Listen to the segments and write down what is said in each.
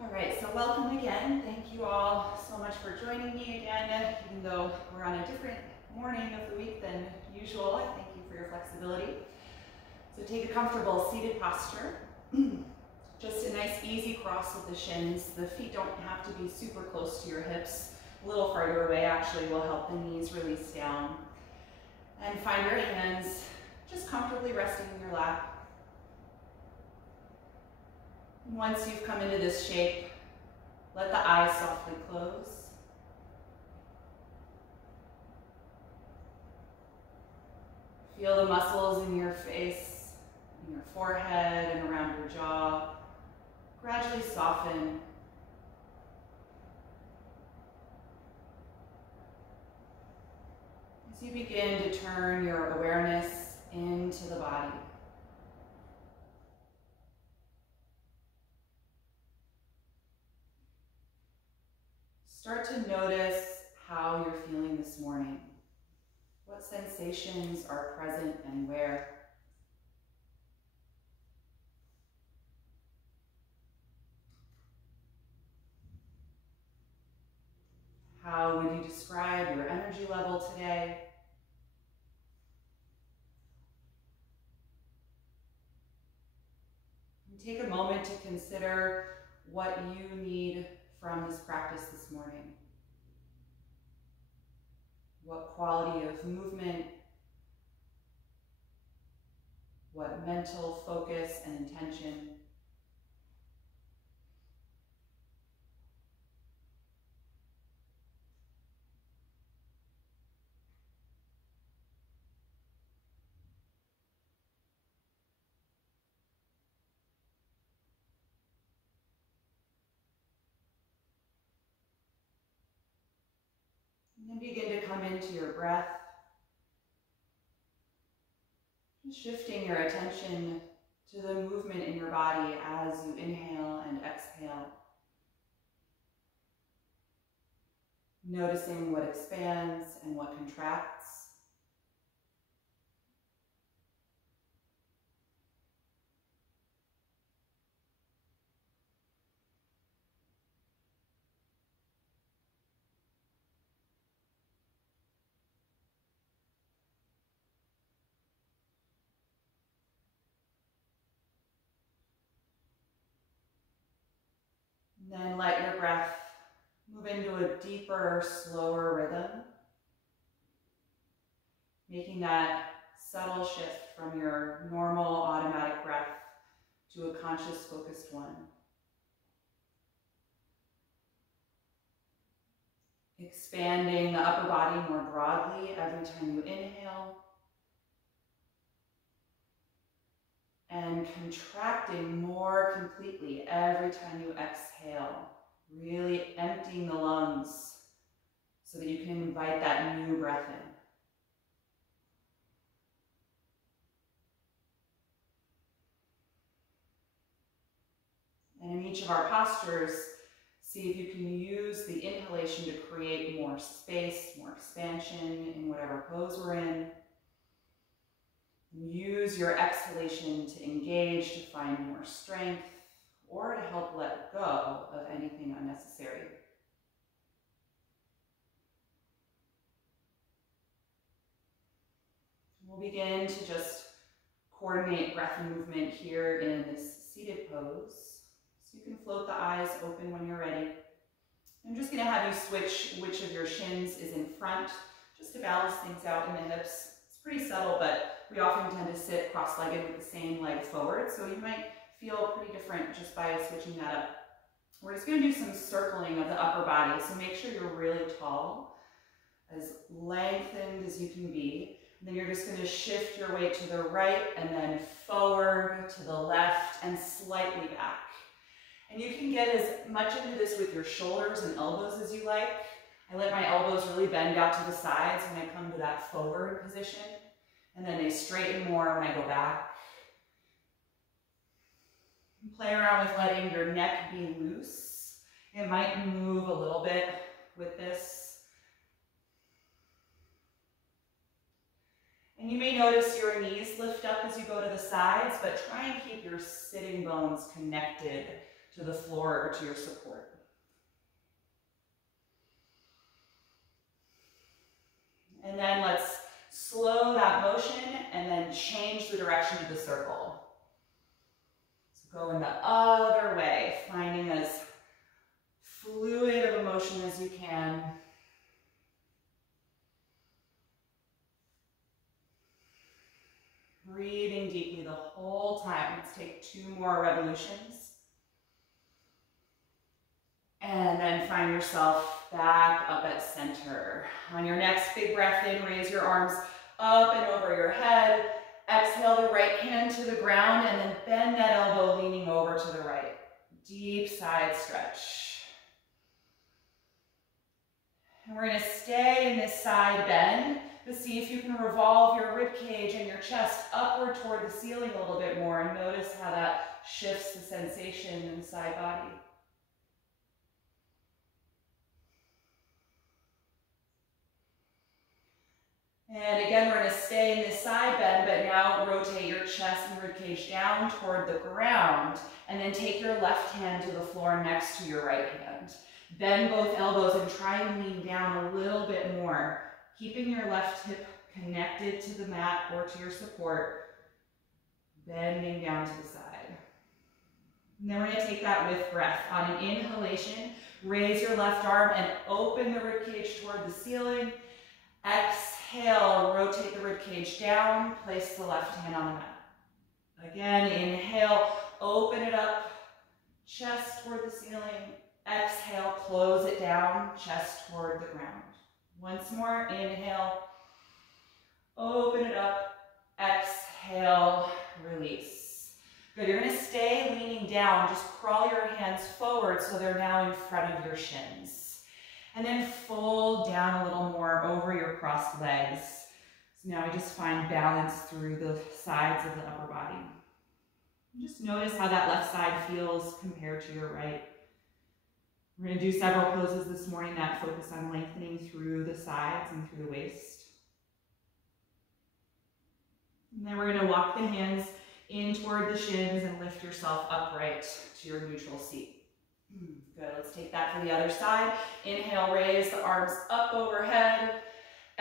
All right, so welcome again. Thank you all so much for joining me again, even though we're on a different morning of the week than usual. I thank you for your flexibility. So take a comfortable seated posture. Just a nice easy cross with the shins. The feet don't have to be super close to your hips. A little farther away actually will help the knees release down. And find your hands just comfortably resting in your lap. Once you've come into this shape, let the eyes softly close. Feel the muscles in your face, in your forehead, and around your jaw gradually soften. As you begin to turn your awareness into the body. Start to notice how you're feeling this morning. What sensations are present and where? How would you describe your energy level today? And take a moment to consider what you need from this practice this morning. What quality of movement, what mental focus and intention. And then begin to come into your breath. Shifting your attention to the movement in your body as you inhale and exhale. Noticing what expands and what contracts. And then let your breath move into a deeper, slower rhythm, making that subtle shift from your normal automatic breath to a conscious, focused one. Expanding the upper body more broadly every time you inhale, and contracting more completely every time you exhale, really emptying the lungs so that you can invite that new breath in. And in each of our postures, see if you can use the inhalation to create more space, more expansion in whatever pose we're in. Use your exhalation to engage, to find more strength, or to help let go of anything unnecessary. We'll begin to just coordinate breath and movement here in this seated pose. So you can float the eyes open when you're ready. I'm just going to have you switch which of your shins is in front, just to balance things out in the hips. It's pretty subtle, but we often tend to sit cross-legged with the same leg forward, so you might feel pretty different just by switching that up. We're just going to do some circling of the upper body, so make sure you're really tall, as lengthened as you can be. And then you're just going to shift your weight to the right and then forward to the left and slightly back. And you can get as much into this with your shoulders and elbows as you like. I let my elbows really bend out to the sides when I come to that forward position. And then they straighten more when I go back. Play around with letting your neck be loose. It might move a little bit with this. And you may notice your knees lift up as you go to the sides, but try and keep your sitting bones connected to the floor or to your support. And then let's slow that motion and then change the direction of the circle. So go in the other way, finding as fluid of a motion as you can. Breathing deeply the whole time. Let's take 2 more revolutions. And then find yourself back up at center. On your next big breath in, raise your arms up and over your head. Exhale the right hand to the ground and then bend that elbow leaning over to the right. Deep side stretch. And we're going to stay in this side bend, but see if you can revolve your rib cage and your chest upward toward the ceiling a little bit more, and notice how that shifts the sensation in the side body. And again, we're going to stay in this side bend, but now rotate your chest and ribcage down toward the ground, and then take your left hand to the floor next to your right hand. Bend both elbows and try and lean down a little bit more, keeping your left hip connected to the mat or to your support, bending down to the side. And then we're going to take that with breath. On an inhalation, raise your left arm and open the ribcage toward the ceiling. Exhale, rotate the ribcage down, place the left hand on the mat. Again, inhale, open it up, chest toward the ceiling. Exhale, close it down, chest toward the ground. Once more, inhale, open it up, exhale, release. Good, you're going to stay leaning down, just crawl your hands forward so they're now in front of your shins. And then fold down a little more over your crossed legs. So now we just find balance through the sides of the upper body. And just notice how that left side feels compared to your right. We're going to do several poses this morning that focus on lengthening through the sides and through the waist. And then we're going to walk the hands in toward the shins and lift yourself upright to your neutral seat. Good, let's take that for the other side. Inhale, raise the arms up overhead.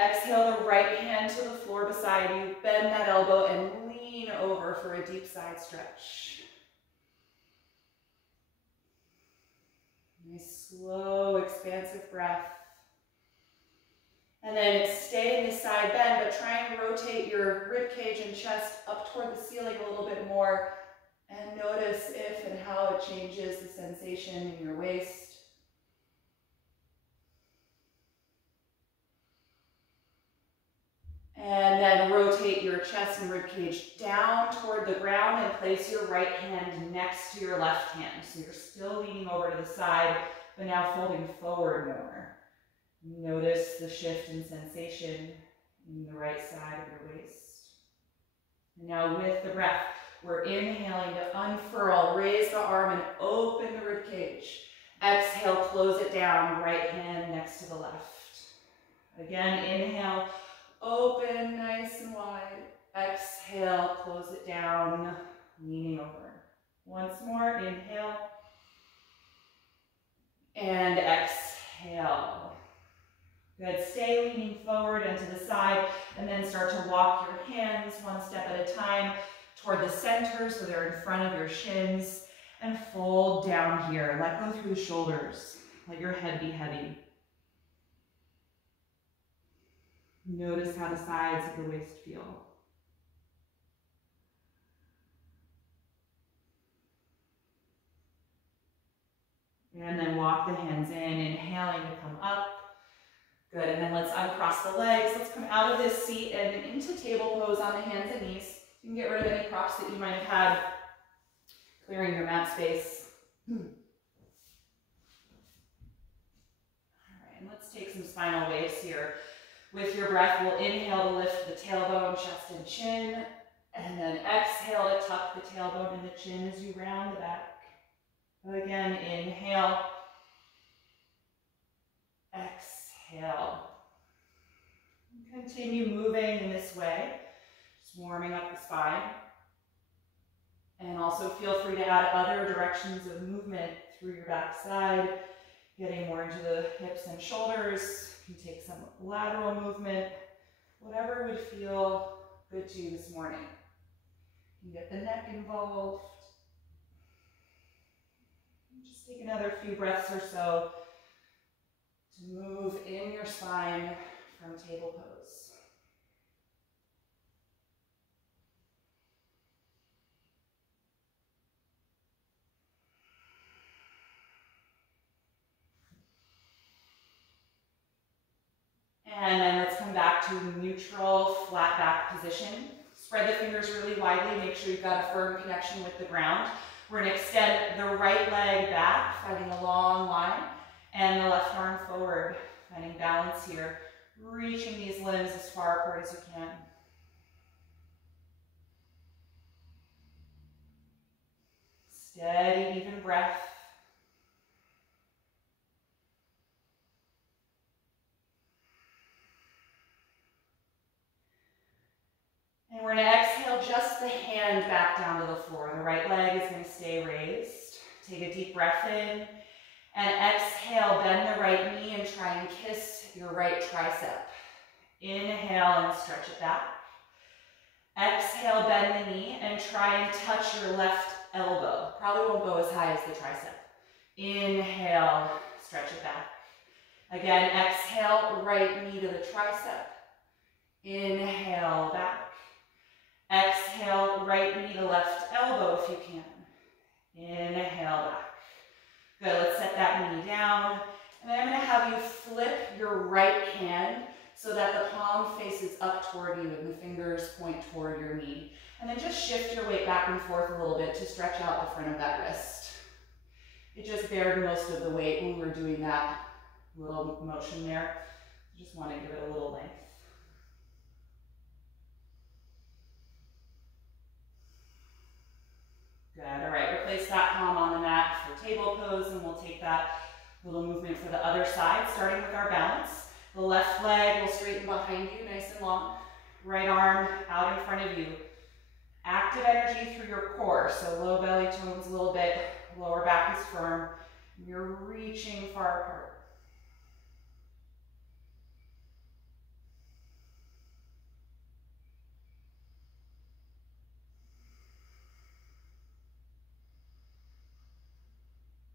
Exhale the right hand to the floor beside you. Bend that elbow and lean over for a deep side stretch. Nice, slow, expansive breath. And then stay in this side bend, but try and rotate your rib cage and chest up toward the ceiling a little bit more. And notice if and how it changes the sensation in your waist. And then rotate your chest and ribcage down toward the ground and place your right hand next to your left hand. So you're still leaning over to the side, but now folding forward more. Notice the shift in sensation in the right side of your waist. And now with the breath, we're inhaling to unfurl, raise the arm and open the ribcage. Exhale, close it down, right hand next to the left. Again, inhale. Open nice and wide. Exhale, close it down, leaning over. Once more, inhale. And exhale. Good, stay leaning forward and to the side, and then start to walk your hands one step at a time toward the center so they're in front of your shins, and fold down here. Let go through the shoulders. Let your head be heavy. Notice how the sides of the waist feel. And then walk the hands in, inhaling to come up. Good, and then let's uncross the legs. Let's come out of this seat and into table pose on the hands and knees. You can get rid of any props that you might have had, clearing your mat space. All right, and let's take some spinal waves here. With your breath, we'll inhale to lift the tailbone, chest, and chin, and then exhale to tuck the tailbone and the chin as you round the back. Again, inhale, exhale. Continue moving in this way, just warming up the spine. And also feel free to add other directions of movement through your back side, getting more into the hips and shoulders. You can take some lateral movement, whatever would feel good to you this morning. You can get the neck involved. Just take another few breaths or so to move in your spine from table pose. And then let's come back to neutral, flat back position. Spread the fingers really widely. Make sure you've got a firm connection with the ground. We're going to extend the right leg back, finding a long line, and the left arm forward, finding balance here. Reaching these limbs as far apart as you can. Steady, even breath. And we're going to exhale just the hand back down to the floor. The right leg is going to stay raised. Take a deep breath in. And exhale, bend the right knee and try and kiss your right tricep. Inhale and stretch it back. Exhale, bend the knee and try and touch your left elbow. Probably won't go as high as the tricep. Inhale, stretch it back. Again, exhale, right knee to the tricep. Inhale, back. Exhale, right knee to left elbow if you can. Inhale, back. Good, let's set that knee down. And then I'm going to have you flip your right hand so that the palm faces up toward you and the fingers point toward your knee. And then just shift your weight back and forth a little bit to stretch out the front of that wrist. It just bared most of the weight when we were doing that little motion there. Just want to give it a little length. Good, all right, replace that palm on the mat for table pose, and we'll take that little movement for the other side, starting with our balance. The left leg will straighten behind you, nice and long. Right arm out in front of you. Active energy through your core, so low belly tones a little bit, lower back is firm. You're reaching far apart.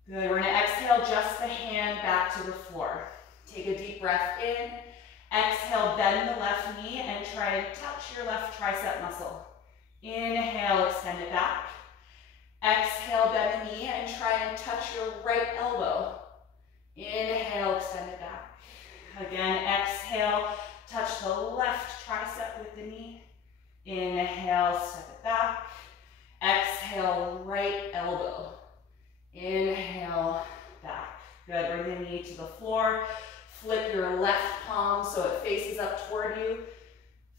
Good, we're going to exhale just the hand back to the floor. Take a deep breath in. Exhale, bend the left knee and try and touch your left tricep muscle. Inhale, extend it back. Exhale, bend the knee and try and touch your right elbow. Inhale, extend it back. Again, exhale, touch the left tricep with the knee. Inhale, step it back. Exhale, right elbow. Inhale, back. Good, bring the knee to the floor. Flip your left palm so it faces up toward you.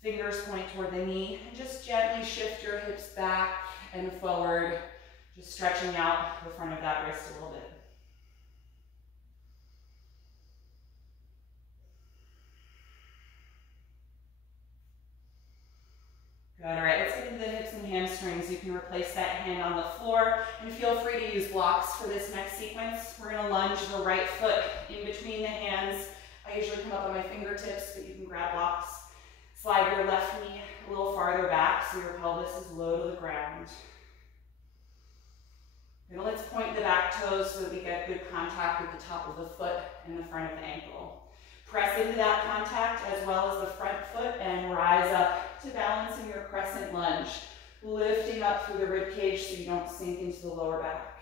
Fingers point toward the knee. And just gently shift your hips back and forward. Just stretching out the front of that wrist a little bit. Good, all right, let's get into the hips and hamstrings. You can replace that hand on the floor and feel free to use blocks for this next sequence. We're gonna lunge the right foot in between the hands. I usually come up on my fingertips, but you can grab blocks. Slide your left knee a little farther back so your pelvis is low to the ground. Now let's point the back toes so that we get good contact with the top of the foot and the front of the ankle. Press into that contact as well as the front foot and rise up to balance in your crescent lunge, lifting up through the rib cage so you don't sink into the lower back.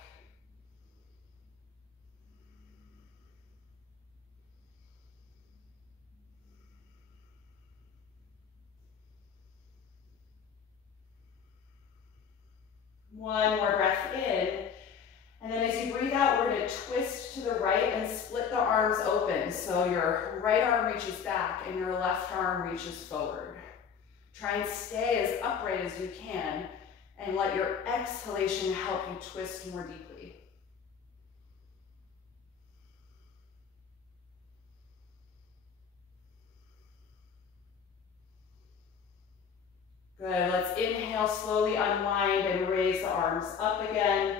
One more breath in. And then as you breathe out, we're going to twist to the right and split the arms open. So your right arm reaches back and your left arm reaches forward. Try and stay as upright as you can and let your exhalation help you twist more deeply. Good, let's inhale, slowly unwind and raise the arms arms up again.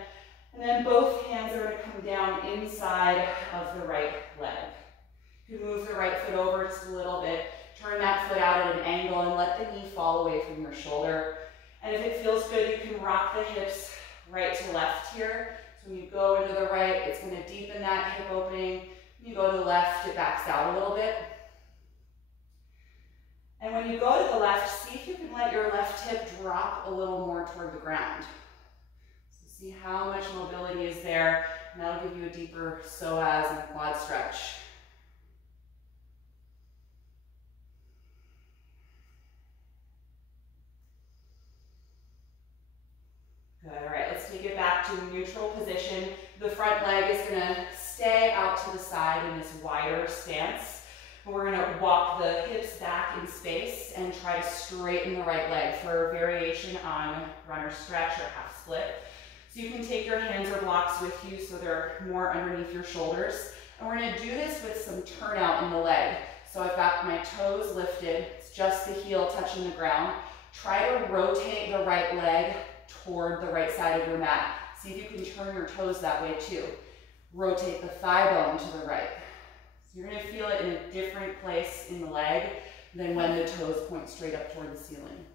And then both hands are going to come down inside of the right leg. You can move the right foot over just a little bit. Turn that foot out at an angle and let the knee fall away from your shoulder. And if it feels good, you can rock the hips right to left here. So when you go into the right, it's going to deepen that hip opening. When you go to the left, it backs out a little bit. And when you go to the left, see if you can let your left hip drop a little more toward the ground. So see how much mobility is there, and that'll give you a deeper psoas and quad stretch. Good, all right, let's take it back to a neutral position. The front leg is gonna stay out to the side in this wider stance. We're gonna walk the hips back in space and try to straighten the right leg for a variation on runner stretch or half split. So you can take your hands or blocks with you so they're more underneath your shoulders. And we're gonna do this with some turnout in the leg. So I've got my toes lifted, it's just the heel touching the ground. Try to rotate the right leg toward the right side of your mat. See if you can turn your toes that way too. Rotate the thigh bone to the right. So you're going to feel it in a different place in the leg than when the toes point straight up toward the ceiling.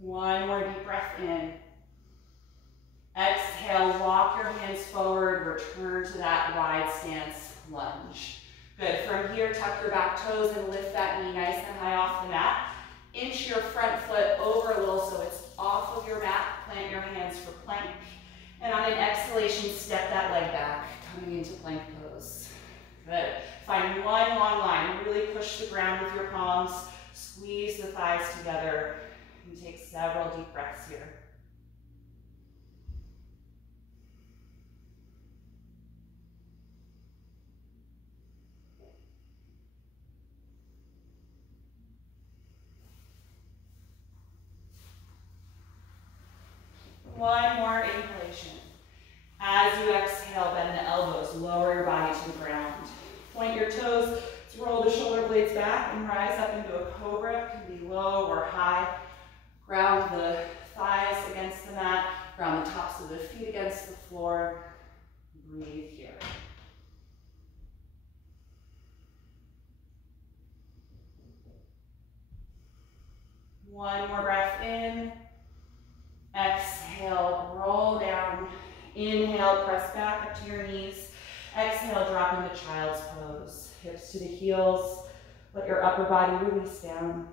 One more deep breath in. Exhale, walk your hands forward, return to that wide stance lunge. Good, from here, tuck your back toes and lift that knee nice and high off the mat. Inch your front foot over a little so it's off of your mat. Plant your hands for plank. And on an exhalation, step that leg back, coming into plank pose. Good. Find one long line. Really push the ground with your palms. Squeeze the thighs together. And take several deep breaths here. One more inhalation. As you exhale, bend the elbows, lower your body to the ground. Point your toes to roll the shoulder blades back and rise up into a cobra. It can be low or high. Ground the thighs against the mat, ground the tops of the feet against the floor. Breathe here. One more breath in. Exhale, roll down. Inhale, press back up to your knees. Exhale, drop into child's pose. Hips to the heels. Let your upper body release down.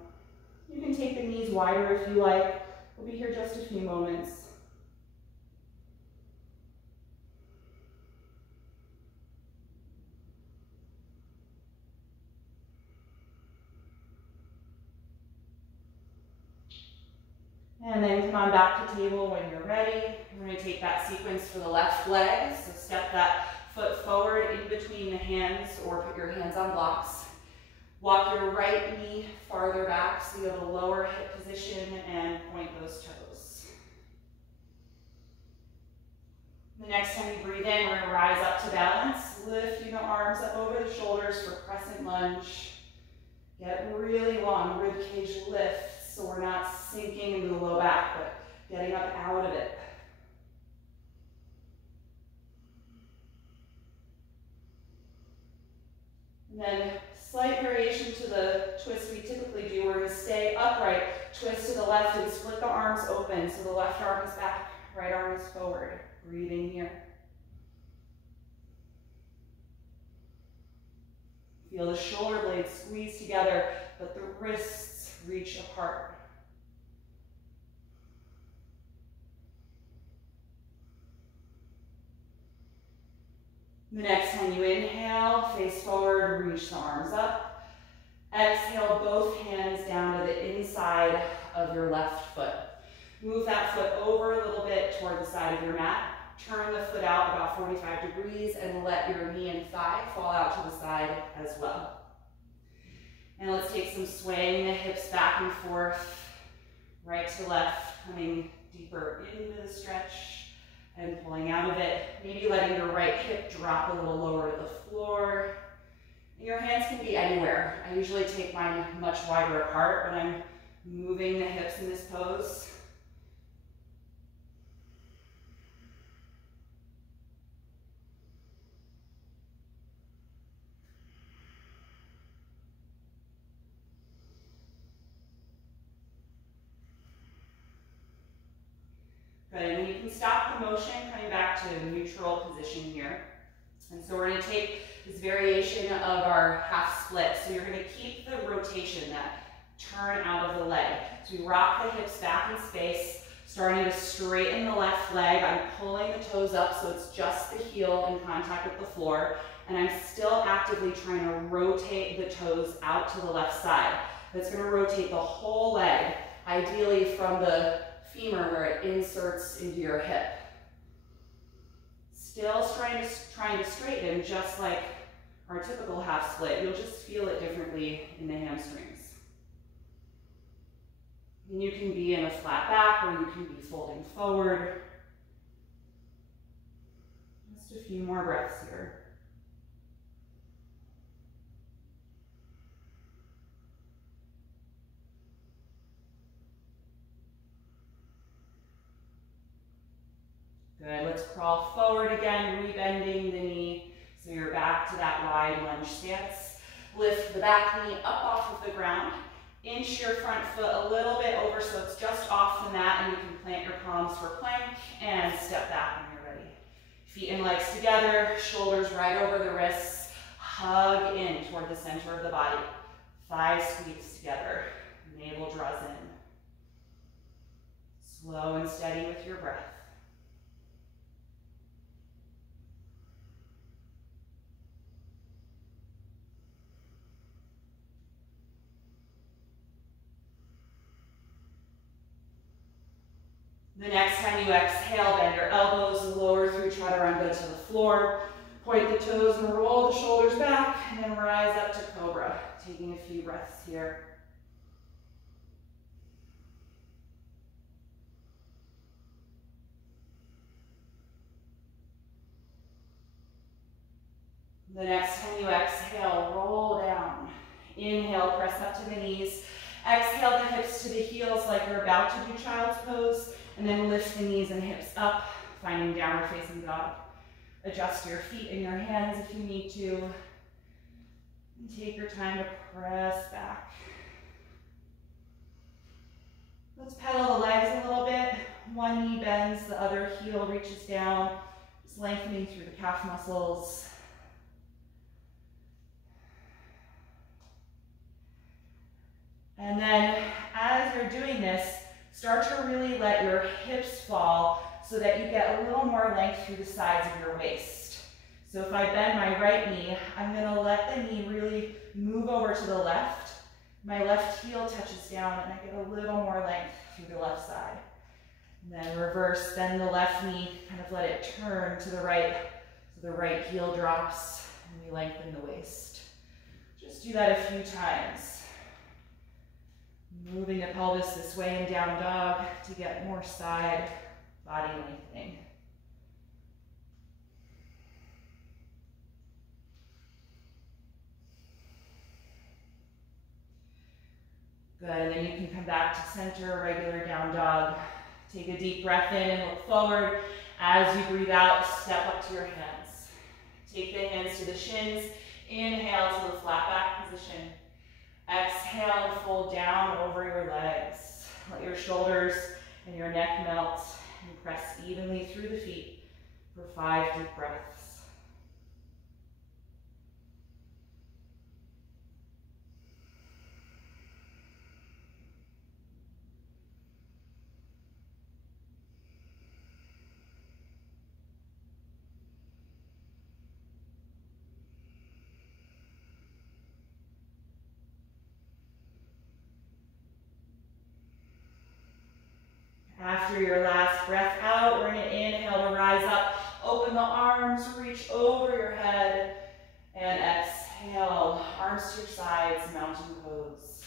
You can take the knees wider if you like. We'll be here just a few moments. And then come on back to table when you're ready. We're going to take that sequence for the left leg. So step that foot forward in between the hands or put your hands on blocks. Walk your right knee farther back so you have a lower hip position and point those toes. The next time you breathe in, we're going to rise up to balance. Lifting the arms up over the shoulders for crescent lunge. Get really long, rib cage lift. So we're not sinking into the low back, but getting up out of it. And then slight variation to the twist we typically do. We're going to stay upright, twist to the left, and split the arms open. So the left arm is back, right arm is forward. Breathing here. Feel the shoulder blades squeeze together, but the wrists reach apart. The next time you inhale, face forward, reach the arms up. Exhale, both hands down to the inside of your left foot. Move that foot over a little bit toward the side of your mat. Turn the foot out about 45 degrees and let your knee and thigh fall out to the side as well. And let's take some swaying the hips back and forth, right to left, coming deeper into the stretch, and pulling out of it. Maybe letting the right hip drop a little lower to the floor. Your hands can be anywhere. I usually take mine much wider apart when I'm moving the hips in this pose. Good, and you can stop the motion coming back to a neutral position here. And so we're going to take this variation of our half split. So you're going to keep the rotation, that turn out of the leg. So we rock the hips back in space, starting to straighten the left leg. I'm pulling the toes up so it's just the heel in contact with the floor. And I'm still actively trying to rotate the toes out to the left side. That's going to rotate the whole leg, ideally from the femur where it inserts into your hip. Still trying to straighten just like our typical half split. You'll just feel it differently in the hamstrings. And you can be in a flat back or you can be folding forward. Just a few more breaths here. Good, let's crawl forward again, rebending the knee so you're back to that wide lunge stance. Lift the back knee up off of the ground. Inch your front foot a little bit over so it's just off the mat, and you can plant your palms for plank and step back when you're ready. Feet and legs together, shoulders right over the wrists. Hug in toward the center of the body. Thighs squeeze together. Navel draws in. Slow and steady with your breath. The next time you exhale, bend your elbows, lower through chaturanga to the floor. Point the toes and roll the shoulders back, and then rise up to cobra. Taking a few breaths here. The next time you exhale, roll down. Inhale, press up to the knees. Exhale the hips to the heels like you're about to do child's pose. And then lift the knees and hips up, finding downward facing dog. Adjust your feet and your hands if you need to. And take your time to press back. Let's pedal the legs a little bit. One knee bends, the other heel reaches down. Just lengthening through the calf muscles. And then as you're doing this, start to really let your hips fall so that you get a little more length through the sides of your waist. So if I bend my right knee, I'm going to let the knee really move over to the left. My left heel touches down and I get a little more length through the left side. And then reverse, bend the left knee, kind of let it turn to the right, so the right heel drops and we lengthen the waist. Just do that a few times. Moving the pelvis this way in down dog to get more side body lengthening. Good, and then you can come back to center, regular down dog. Take a deep breath in and look forward. As you breathe out, step up to your hands. Take the hands to the shins. Inhale to the flat back position. Exhale and fold down over your legs. Let your shoulders and your neck melt and press evenly through the feet for 5 deep breaths. After your last breath out, we're going to inhale to rise up. Open the arms, reach over your head, and exhale. Arms to your sides, mountain pose.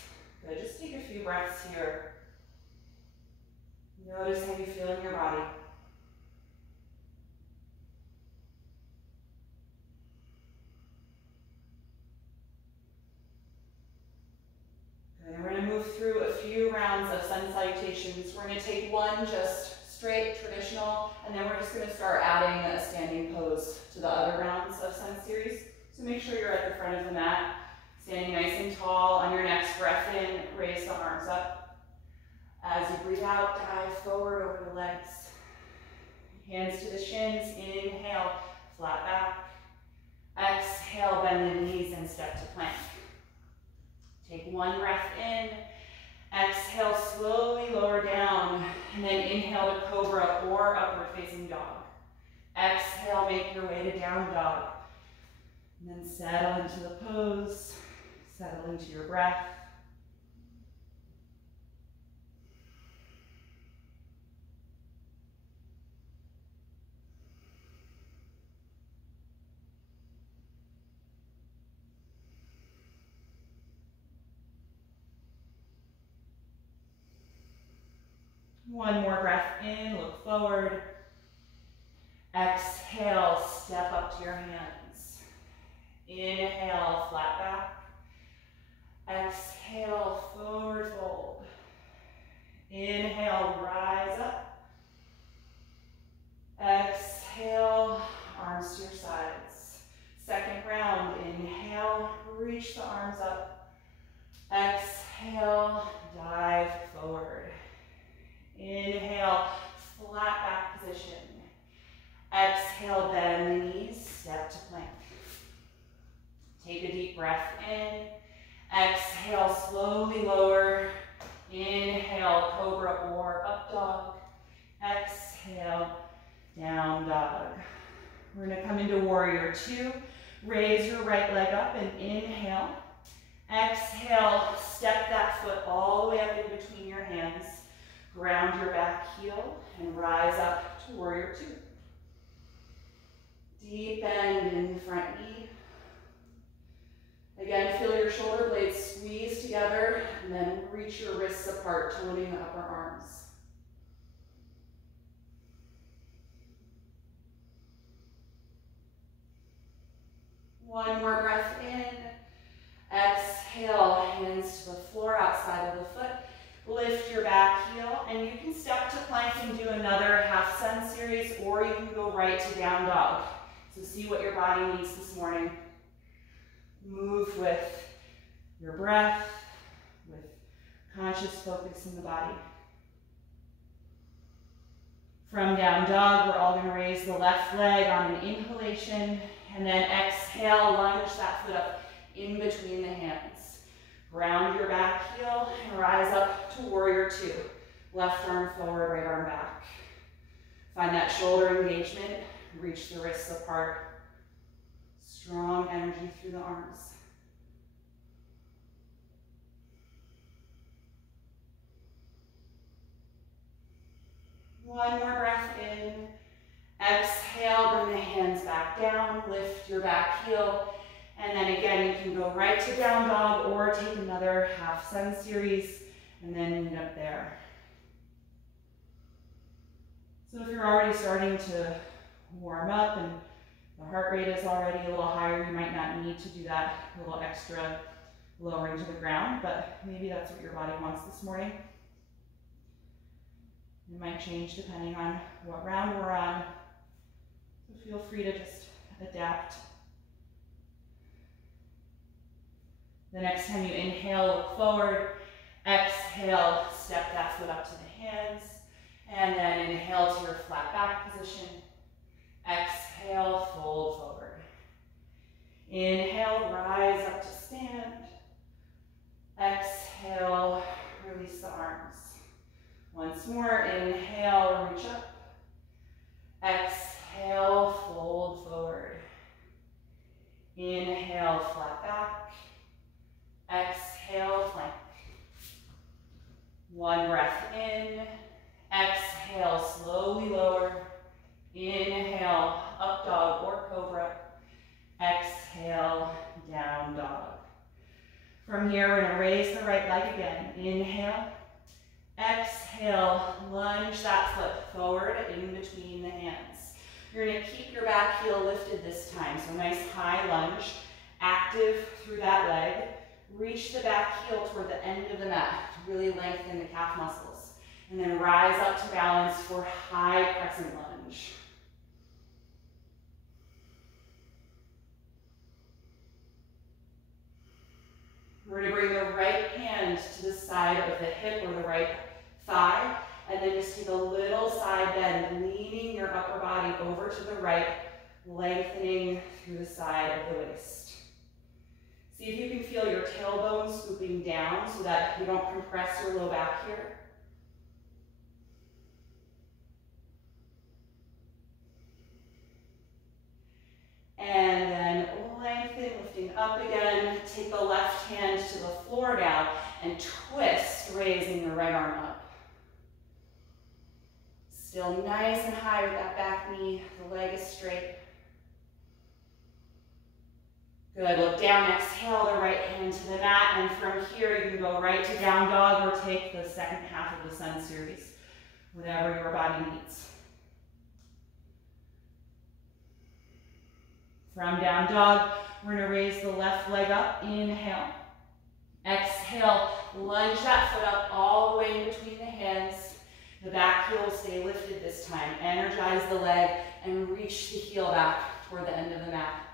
Good, just take a few breaths here. Notice how you feel in your body. sun salutations. We're going to take one just straight, traditional, and then we're just going to start adding a standing pose to the other rounds of sun series. So make sure you're at the front of the mat, standing nice and tall. On your next breath in, raise the arms up. As you breathe out, dive forward over the legs. Hands to the shins, inhale, flat back. Exhale, bend the knees and step to plank. Take one breath in. Exhale, slowly lower down, and then inhale to cobra or upward facing dog. Exhale, make your way to down dog. And then settle into the pose, settle into your breath. One more breath in, look forward. Exhale, step up to your hands. Inhale, flat back. Exhale, forward fold. Inhale, rise up. Exhale, arms to your sides. Second round, inhale, reach the arms up. Exhale, dive forward. Inhale, flat back position. Exhale, bend the knees, step to plank. Take a deep breath in. Exhale, slowly lower. Inhale, cobra or up dog. Exhale, down dog. We're going to come into warrior two. Raise your right leg up and inhale. Exhale, step that foot all the way up in between your hands. Ground your back heel and rise up to warrior two. Deep bend in the front knee. Again, feel your shoulder blades squeeze together and then reach your wrists apart, toning the upper arms. One more breath in. Exhale, hands to the floor outside of the foot. Lift your back heel, and you can step to plank and do another half sun series, or you can go right to down dog. So see what your body needs this morning. Move with your breath, with conscious focus in the body. From down dog, we're all going to raise the left leg on an inhalation, and then exhale, lunge that foot up in between the hands. Ground your back heel and rise up to warrior two. Left arm forward, right arm back. Find that shoulder engagement. Reach the wrists apart. Strong energy through the arms. One more breath in. Exhale, bring the hands back down. Lift your back heel. And then again, you can go right to down dog or take another half sun series and then meet up there. So if you're already starting to warm up and the heart rate is already a little higher, you might not need to do that little extra lowering to the ground, but maybe that's what your body wants this morning. It might change depending on what round we're on. So feel free to just adapt. The next time you inhale, look forward. Exhale, step that foot up to the hands. And then inhale to your flat back position. Exhale, fold forward. Inhale, rise up to stand. Exhale, release the arms. Once more, inhale, reach up. Exhale, fold forward. Inhale, flat back. Exhale, plank. One breath in. Exhale, slowly lower. Inhale, up dog or cobra. Exhale, down dog. From here, we're going to raise the right leg again. Inhale. Exhale, lunge that foot forward in between the hands. You're going to keep your back heel lifted this time. So nice high lunge, active through that leg. Reach the back heel toward the end of the mat to really lengthen the calf muscles. And then rise up to balance for high crescent lunge. We're going to bring the right hand to the side of the hip or the right thigh, and then just take a little side bend, leaning your upper body over to the right, lengthening through the side of the waist. See if you can feel your tailbone scooping down so that you don't compress your low back here. And then lengthen, lifting up again. Take the left hand to the floor now and twist, raising the right arm up. Still nice and high with that back knee, the leg is straight. Good, look down, exhale the right hand to the mat, and from here you can go right to down dog or take the second half of the sun series, whatever your body needs. From down dog, we're going to raise the left leg up, inhale. Exhale, lunge that foot up all the way in between the hands. The back heel will stay lifted this time. Energize the leg and reach the heel back toward the end of the mat.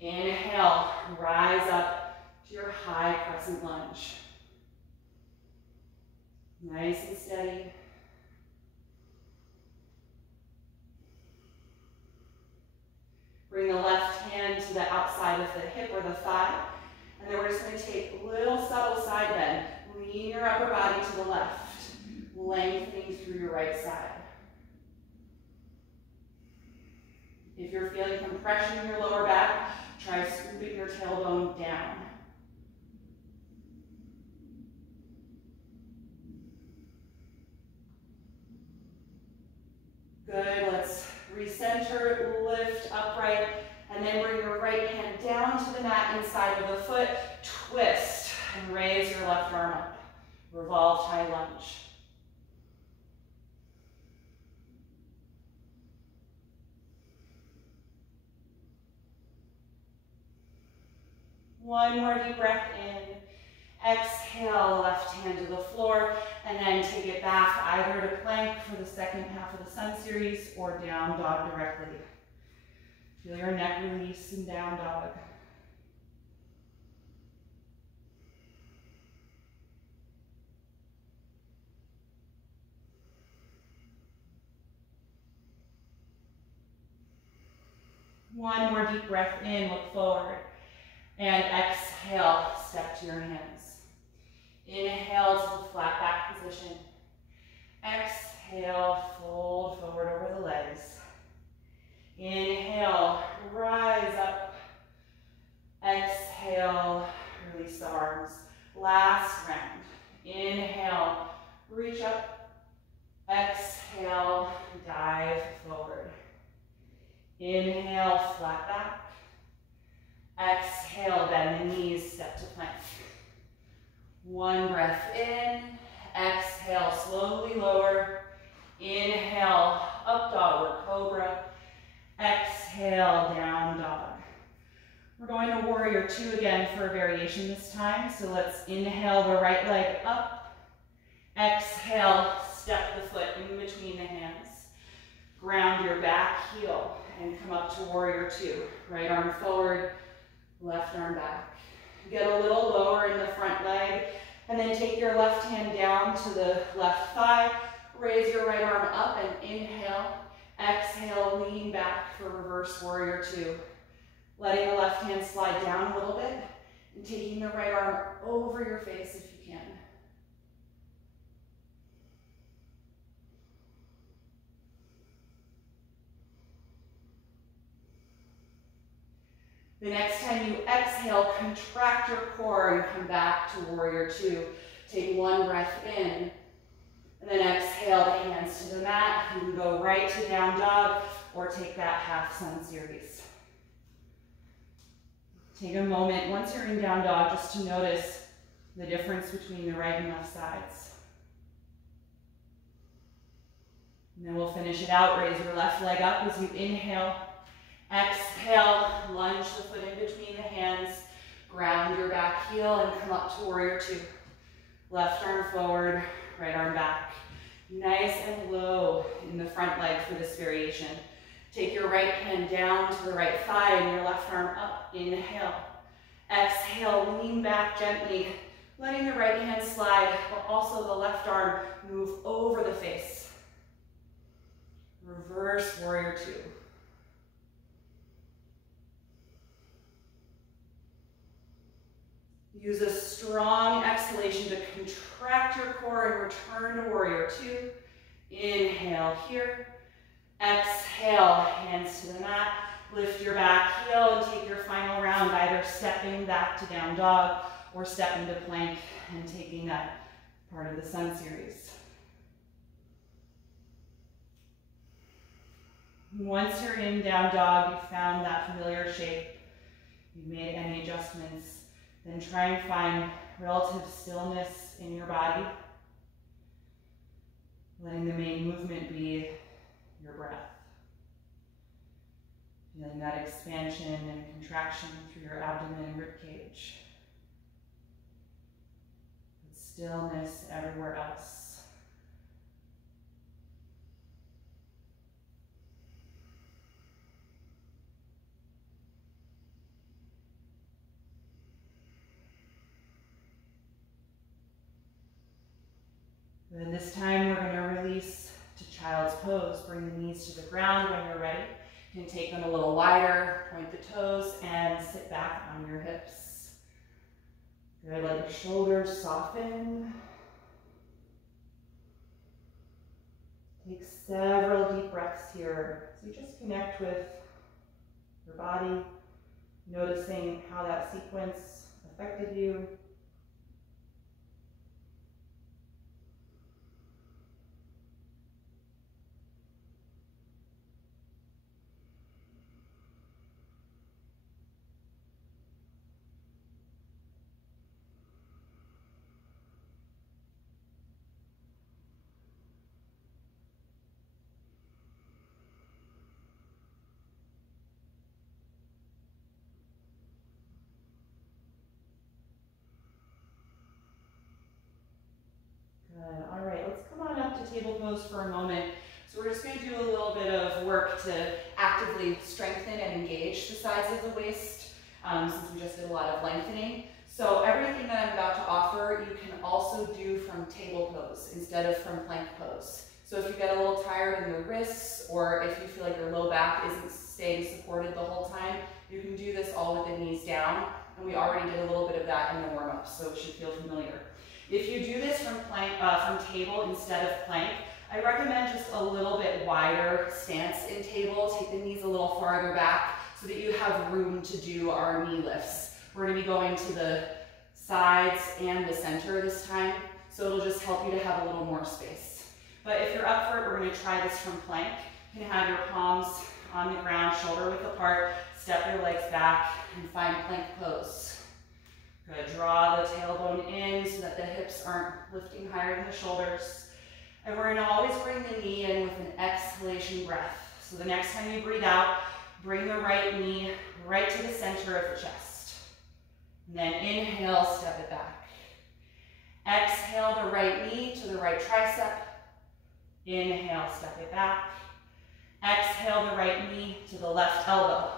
Inhale, rise up to your high crescent lunge. Nice and steady. Bring the left hand to the outside of the hip or the thigh. And then we're just going to take a little subtle side bend. Lean your upper body to the left, lengthening through your right side. If you're feeling compression in your lower back, try scooping your tailbone down. Good, let's recenter, lift upright, and then bring your right hand down to the mat inside of the foot, twist, and raise your left arm up. Revolved high lunge. One more deep breath in. Exhale, left hand to the floor, and then take it back either to plank for the second half of the sun series or down dog directly. Feel your neck release in down dog. One more deep breath in, look forward. And exhale, step to your hands. Inhale to the flat back position. Exhale, fold forward over the legs. Inhale, rise up. Exhale, release the arms. Last round. Inhale, reach up. Exhale, dive forward. Inhale, flat back. Exhale, bend the knees, step to plank. One breath in. Exhale, slowly lower. Inhale, up dog or cobra. Exhale, down dog. We're going to warrior two again for a variation this time. So let's inhale the right leg up. Exhale, step the foot in between the hands. Ground your back heel and come up to warrior two. Right arm forward, left arm back. Get a little lower in the front leg, and then take your left hand down to the left thigh. Raise your right arm up and inhale. Exhale, lean back for reverse warrior two. Letting the left hand slide down a little bit, and taking the right arm over your face if you can. The next time you exhale, contract your core and come back to warrior two. Take one breath in, and then exhale the hands to the mat. You can go right to down dog or take that half sun series. Take a moment, once you're in down dog, just to notice the difference between the right and left sides. And then we'll finish it out. Raise your left leg up as you inhale. Exhale, lunge the foot in between the hands. Ground your back heel and come up to warrior two. Left arm forward, right arm back. Nice and low in the front leg for this variation. Take your right hand down to the right thigh and your left arm up. Inhale. Exhale, lean back gently, letting the right hand slide, but also the left arm move over the face. Reverse warrior two. Use a strong exhalation to contract your core and return to warrior two. Inhale here. Exhale, hands to the mat. Lift your back heel and take your final round, either stepping back to down dog or stepping to plank and taking that part of the sun series. Once you're in down dog, you found that familiar shape, you made any adjustments, then try and find relative stillness in your body, letting the main movement be your breath. Feeling that expansion and contraction through your abdomen and rib cage. But stillness everywhere else. And this time we're going to release to child's pose. Bring the knees to the ground when you're ready. You can take them a little wider, point the toes, and sit back on your hips. Good, let your shoulders soften. Take several deep breaths here. So you just connect with your body, noticing how that sequence affected you. Good. All right, let's come on up to table pose for a moment. So we're just going to do a little bit of work to actively strengthen and engage the sides of the waist, since we just did a lot of lengthening. So everything that I'm about to offer, you can also do from table pose instead of from plank pose. So if you get a little tired in the wrists, or if you feel like your low back isn't staying supported the whole time, you can do this all with the knees down. And we already did a little bit of that in the warm-up, so it should feel familiar. If you do this from table instead of plank, I recommend just a little bit wider stance in table. Take the knees a little farther back so that you have room to do our knee lifts. We're going to be going to the sides and the center this time, so it'll just help you to have a little more space. But if you're up for it, we're going to try this from plank. You can have your palms on the ground, shoulder width apart, step your legs back, and find plank pose. Good, draw the tailbone in so that the hips aren't lifting higher than the shoulders. And we're gonna always bring the knee in with an exhalation breath. So the next time you breathe out, bring the right knee right to the center of the chest. And then inhale, step it back. Exhale the right knee to the right tricep. Inhale, step it back. Exhale the right knee to the left elbow.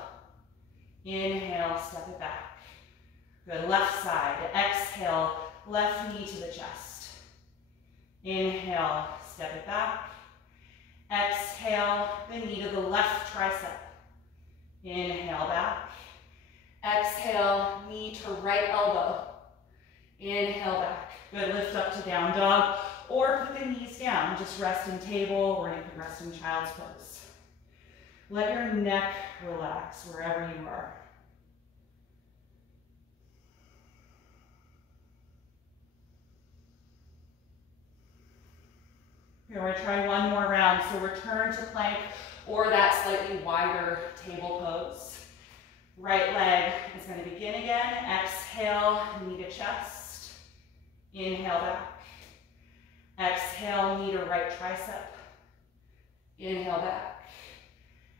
Inhale, step it back. Good, left side. Exhale, left knee to the chest. Inhale, step it back. Exhale, the knee to the left tricep. Inhale, back. Exhale, knee to right elbow. Inhale, back. Good, lift up to down dog, or put the knees down. Just rest in table, or you can rest in child's pose. Let your neck relax wherever you are. Here, we're going to try one more round. So return to plank or that slightly wider table pose. Right leg is going to begin again. Exhale, knee to chest. Inhale back. Exhale, knee to right tricep. Inhale back.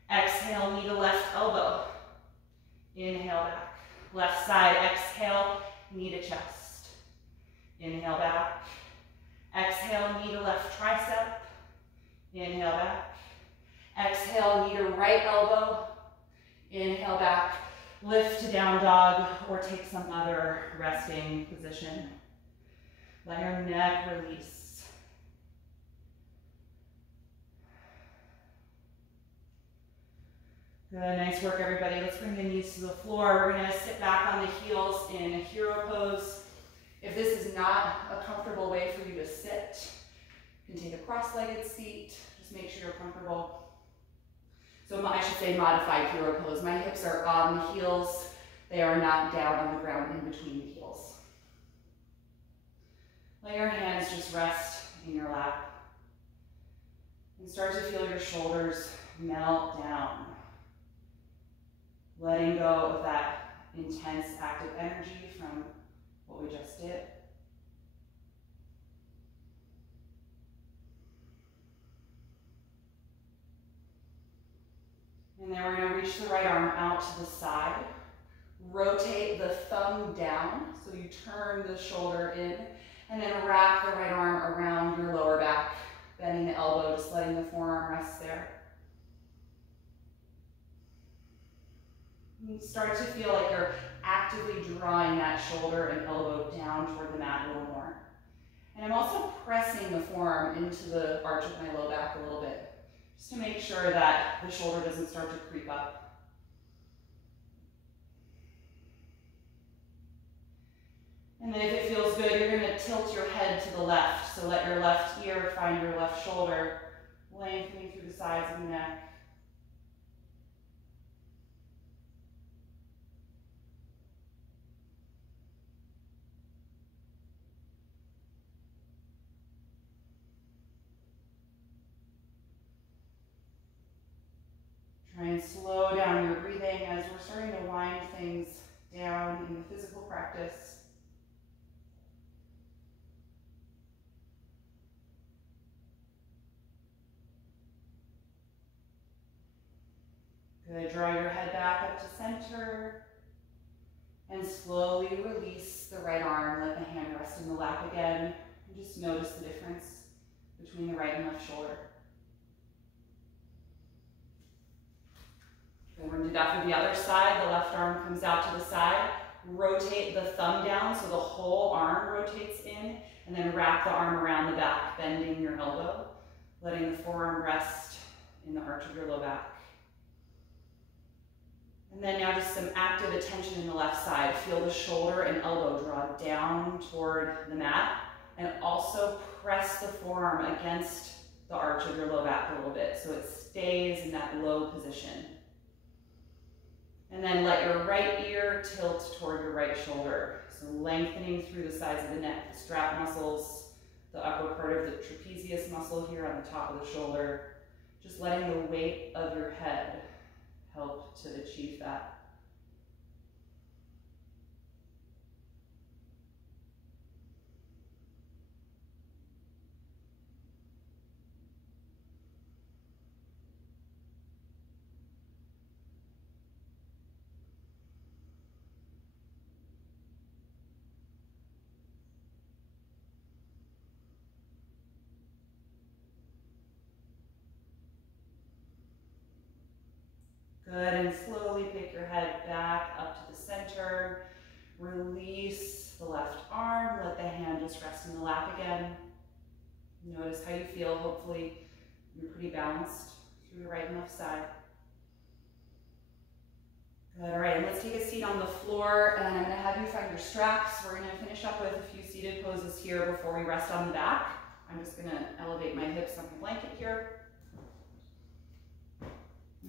Exhale, knee to left elbow. Inhale back. Left side, exhale, knee to chest. Inhale back. Exhale, knee to left tricep. Inhale back. Exhale, knee to right elbow. Inhale back. Lift to down dog or take some other resting position. Let your neck release. Good, nice work everybody. Let's bring the knees to the floor. We're gonna sit back on the heels in a hero pose. If this is not a comfortable way for you to sit, you can take a cross-legged seat. Just make sure you're comfortable. So I should say modified hero pose. My hips are on the heels. They are not down on the ground in between the heels. Let your hands just rest in your lap. And start to feel your shoulders melt down. Letting go of that intense active energy from what we just did. And then we're going to reach the right arm out to the side. Rotate the thumb down, so you turn the shoulder in, and then wrap the right arm around your lower back, bending the elbow, just letting the forearm rest there. You start to feel like you're actively drawing that shoulder and elbow down toward the mat a little more. And I'm also pressing the forearm into the arch of my low back a little bit, just to make sure that the shoulder doesn't start to creep up. And then if it feels good, you're going to tilt your head to the left. So let your left ear find your left shoulder, lengthening through the sides of the neck. Try and slow down your breathing as we're starting to wind things down in the physical practice. Good, draw your head back up to center and slowly release the right arm. Let the hand rest in the lap again. And just notice the difference between the right and left shoulder. Then we're going to do that for the other side. The left arm comes out to the side. Rotate the thumb down so the whole arm rotates in, and then wrap the arm around the back, bending your elbow, letting the forearm rest in the arch of your low back. And then now just some active attention in the left side. Feel the shoulder and elbow draw down toward the mat, and also press the forearm against the arch of your low back a little bit so it stays in that low position. And then let your right ear tilt toward your right shoulder. So lengthening through the sides of the neck, the strap muscles, the upper part of the trapezius muscle here on the top of the shoulder. Just letting the weight of your head help to achieve that. Good, and slowly pick your head back up to the center. Release the left arm, let the hand just rest in the lap again. Notice how you feel. Hopefully you're pretty balanced through the right and left side. Good, all right, let's take a seat on the floor, and I'm gonna have you find your straps. We're gonna finish up with a few seated poses here before we rest on the back. I'm just gonna elevate my hips on the blanket here.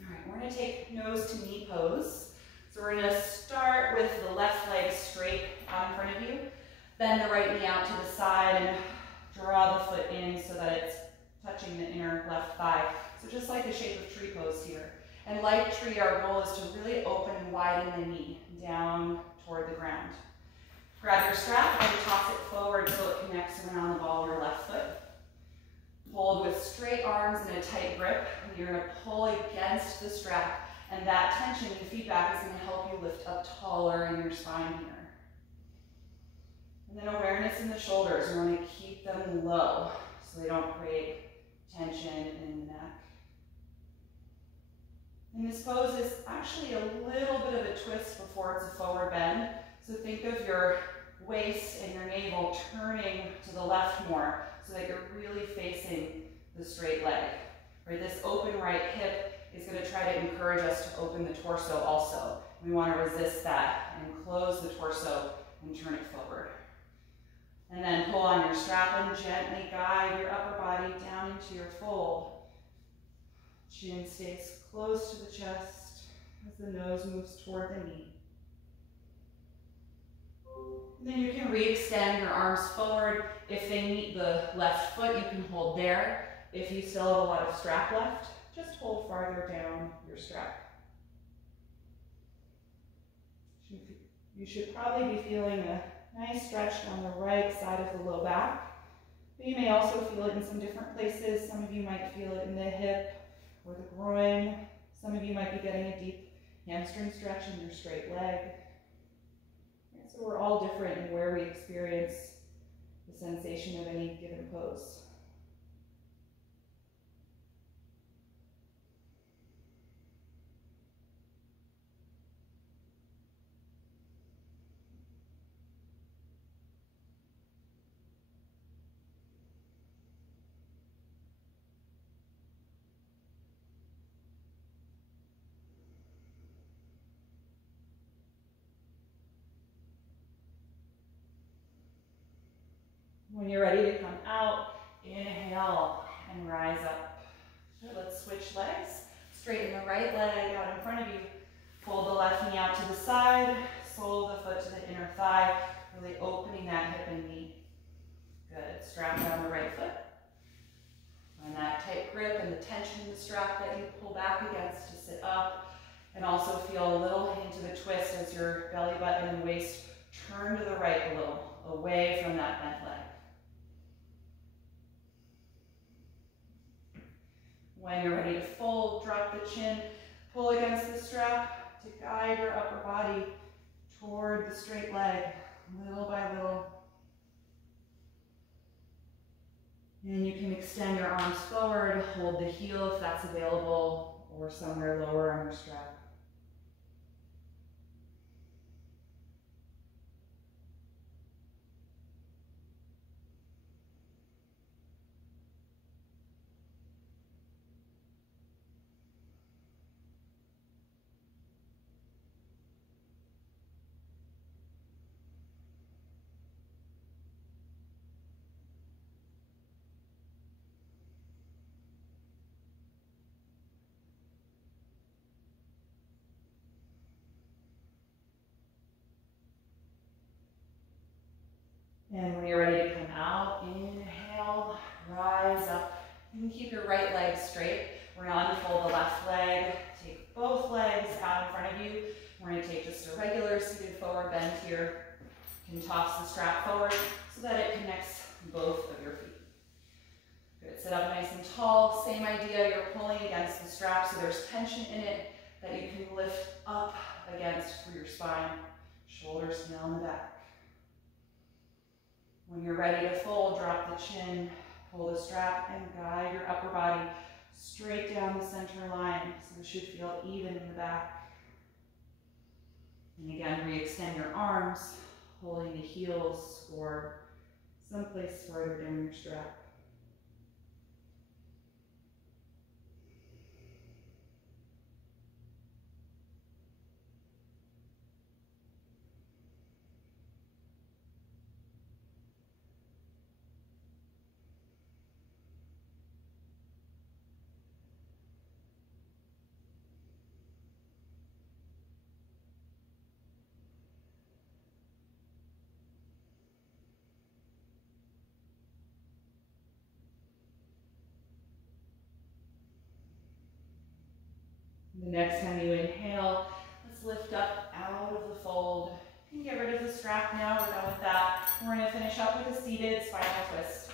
All right, we're going to take nose to knee pose. So we're going to start with the left leg straight out in front of you. Bend the right knee out to the side and draw the foot in so that it's touching the inner left thigh. So just like the shape of tree pose here. And like tree, our goal is to really open and widen the knee down toward the ground. Grab your strap and toss it forward so it connects around the ball of your left foot. Hold with straight arms and a tight grip. You're going to pull against the strap And that tension and feedback is going to help you lift up taller in your spine here. And then awareness in the shoulders. You want to keep them low so they don't create tension in the neck. And this pose is actually a little bit of a twist before it's a forward bend. So think of your waist and your navel turning to the left more so that you're really facing the straight leg. Right? This open right hip is going to try to encourage us to open the torso also. We want to resist that and close the torso and turn it forward. And then pull on your strap and gently guide your upper body down into your fold. Chin stays close to the chest as the nose moves toward the knee. And then you can re-extend your arms forward. If they meet the left foot, you can hold there. If you still have a lot of strap left, just hold farther down your strap. You should probably be feeling a nice stretch on the right side of the low back. But you may also feel it in some different places. Some of you might feel it in the hip or the groin. Some of you might be getting a deep hamstring stretch in your straight leg. And so we're all different in where we experience the sensation of any given pose. When you're ready to come out, inhale and rise up. So let's switch legs. Straighten the right leg out in front of you. Pull the left knee out to the side. Sole of the foot to the inner thigh. Really opening that hip and knee. Good. Strap down the right foot. Find that tight grip and the tension in the strap that you pull back against to sit up. And also feel a little hint of a twist as your belly button and waist turn to the right a little, away from that bent leg. When you're ready to fold, drop the chin, pull against the strap to guide your upper body toward the straight leg, little by little. And you can extend your arms forward, hold the heel if that's available, or somewhere lower on your strap. And when you're ready to come out, inhale, rise up. You can keep your right leg straight. We're going to unfold the left leg. Take both legs out in front of you. We're going to take just a regular seated forward bend here. You can toss the strap forward so that it connects both of your feet. Good. Sit up nice and tall. Same idea. You're pulling against the strap so there's tension in it that you can lift up against for your spine. Shoulders down the back. When you're ready to fold, drop the chin, pull the strap, and guide your upper body straight down the center line. So it should feel even in the back. And again, re-extend your arms, holding the heels or someplace further down your strap. The next time you inhale, let's lift up out of the fold. You can get rid of the strap now. We're done with that. We're going to finish up with a seated spinal twist.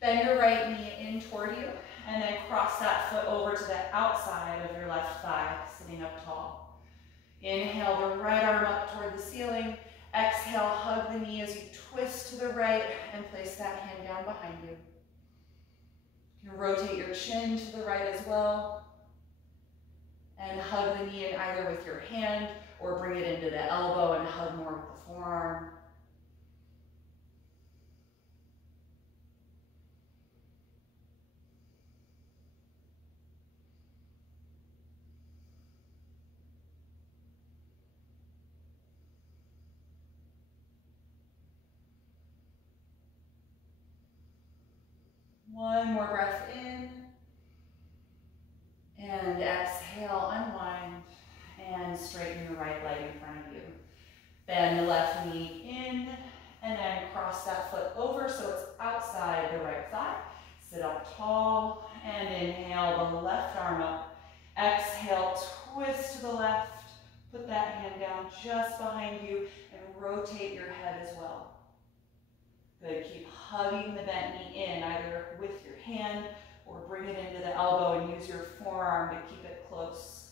Bend your right knee in toward you and then cross that foot over to the outside of your left thigh, sitting up tall. Inhale the right arm up toward the ceiling. Exhale, hug the knee as you twist to the right and place that hand down behind you. You can rotate your chin to the right as well. And hug the knee in either with your hand or bring it into the elbow and hug more with the forearm. One more breath in. And exhale, unwind, and straighten your right leg in front of you. Bend the left knee in, and then cross that foot over so it's outside the right thigh. Sit up tall, and inhale the left arm up. Exhale, twist to the left. Put that hand down just behind you, and rotate your head as well. Good, keep hugging the bent knee in, either with your hand or bring it into the elbow and use your forearm to keep it close.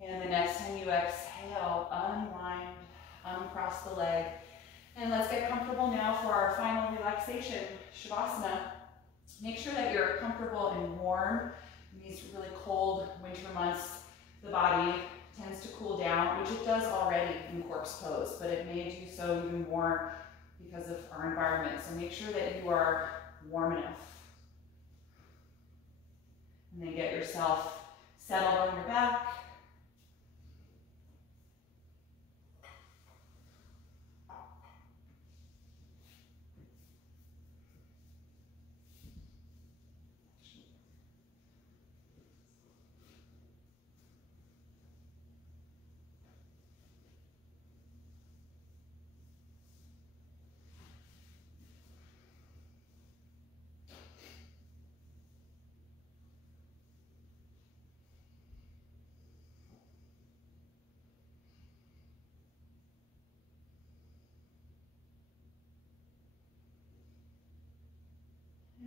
And the next time you exhale, unwind, uncross the leg. And let's get comfortable now for our final relaxation, Shavasana. Make sure that you're comfortable and warm. In these really cold winter months, the body tends to cool down, which it does already in corpse pose, but it may do so even more because of our environment. So make sure that you are warm enough. And then get yourself settled on your back.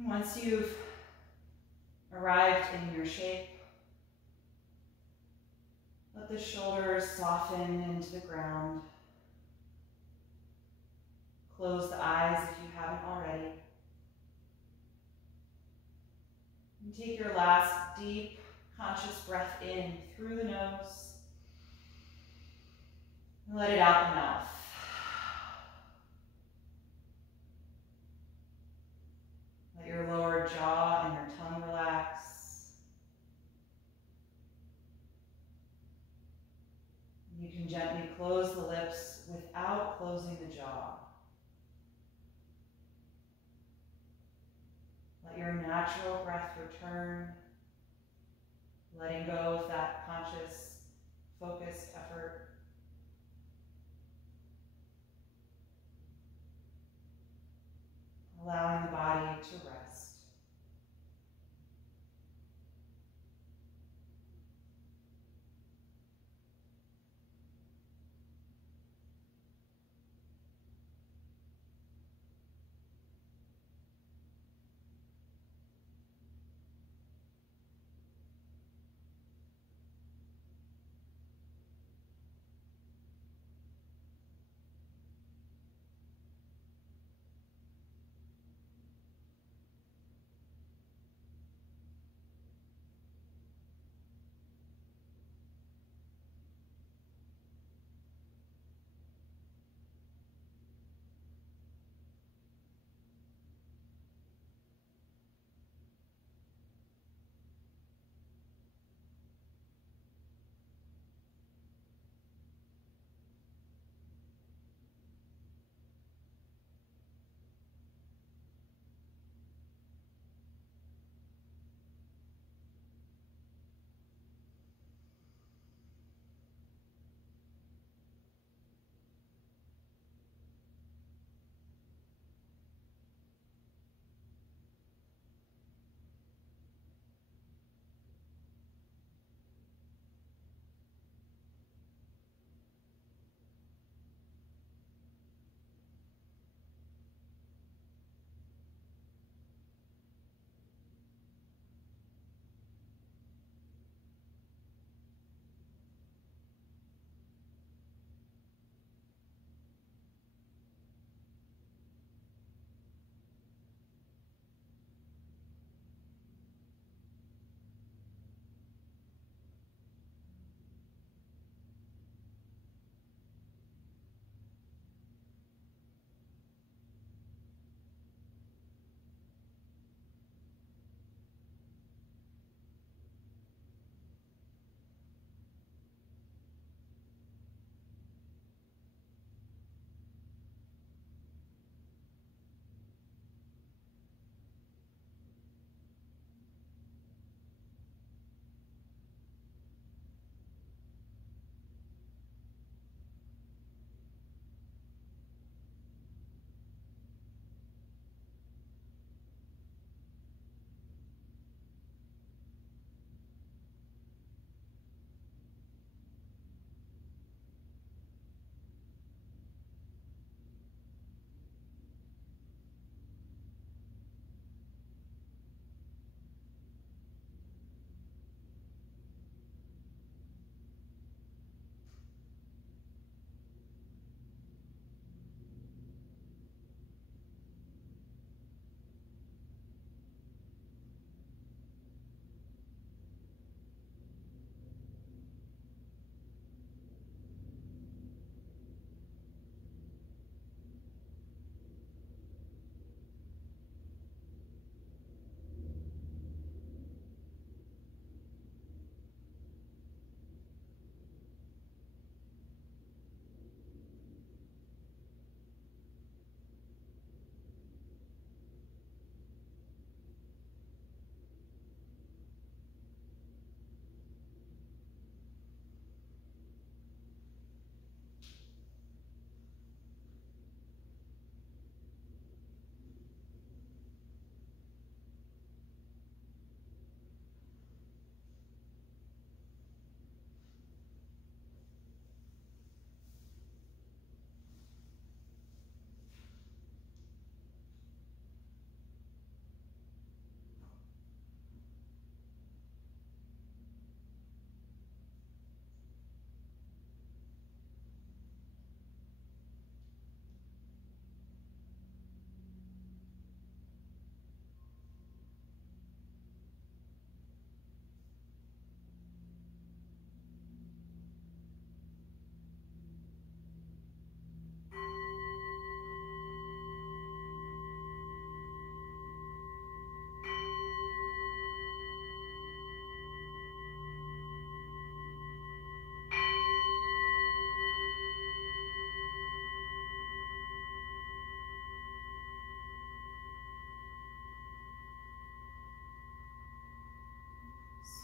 Once you've arrived in your shape, let the shoulders soften into the ground. Close the eyes if you haven't already. And take your last deep, conscious breath in through the nose. And let it out the mouth. Let your lower jaw and your tongue relax. You can gently close the lips without closing the jaw. Let your natural breath return, letting go of that conscious, focused effort. Allowing the body to rest.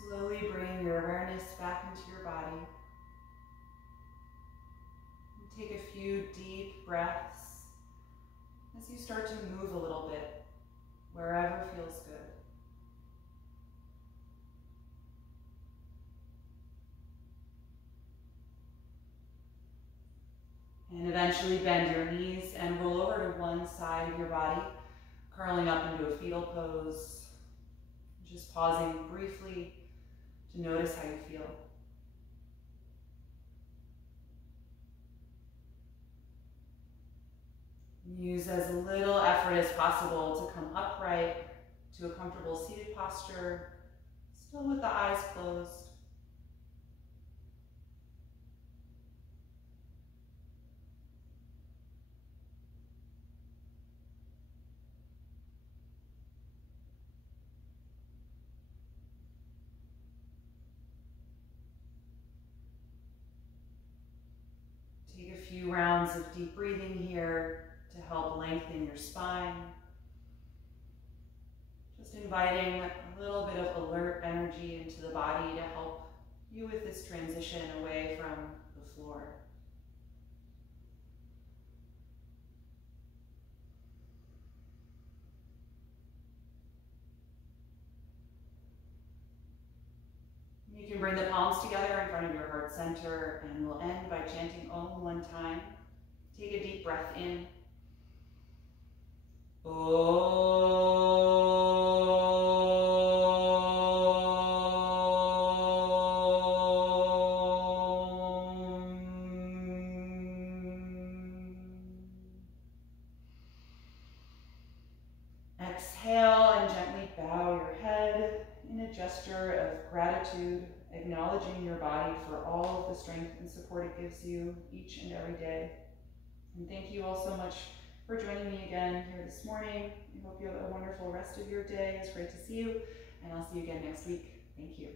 Slowly bring your awareness back into your body. And take a few deep breaths as you start to move a little bit, wherever feels good. And eventually bend your knees and roll over to one side of your body, curling up into a fetal pose. Just pausing briefly to notice how you feel. Use as little effort as possible to come upright to a comfortable seated posture, still with the eyes closed. Take a few rounds of deep breathing here to help lengthen your spine. Just inviting a little bit of alert energy into the body to help you with this transition away from the floor. You can bring the palms together in front of your heart center, and we'll end by chanting Om one time. Take a deep breath in. Om. Exhale and gently bow your head in a gesture of gratitude, acknowledging your body for all of the strength and support it gives you each and every day. And thank you all so much for joining me again here this morning. I hope you have a wonderful rest of your day. It's great to see you, and I'll see you again next week. Thank you.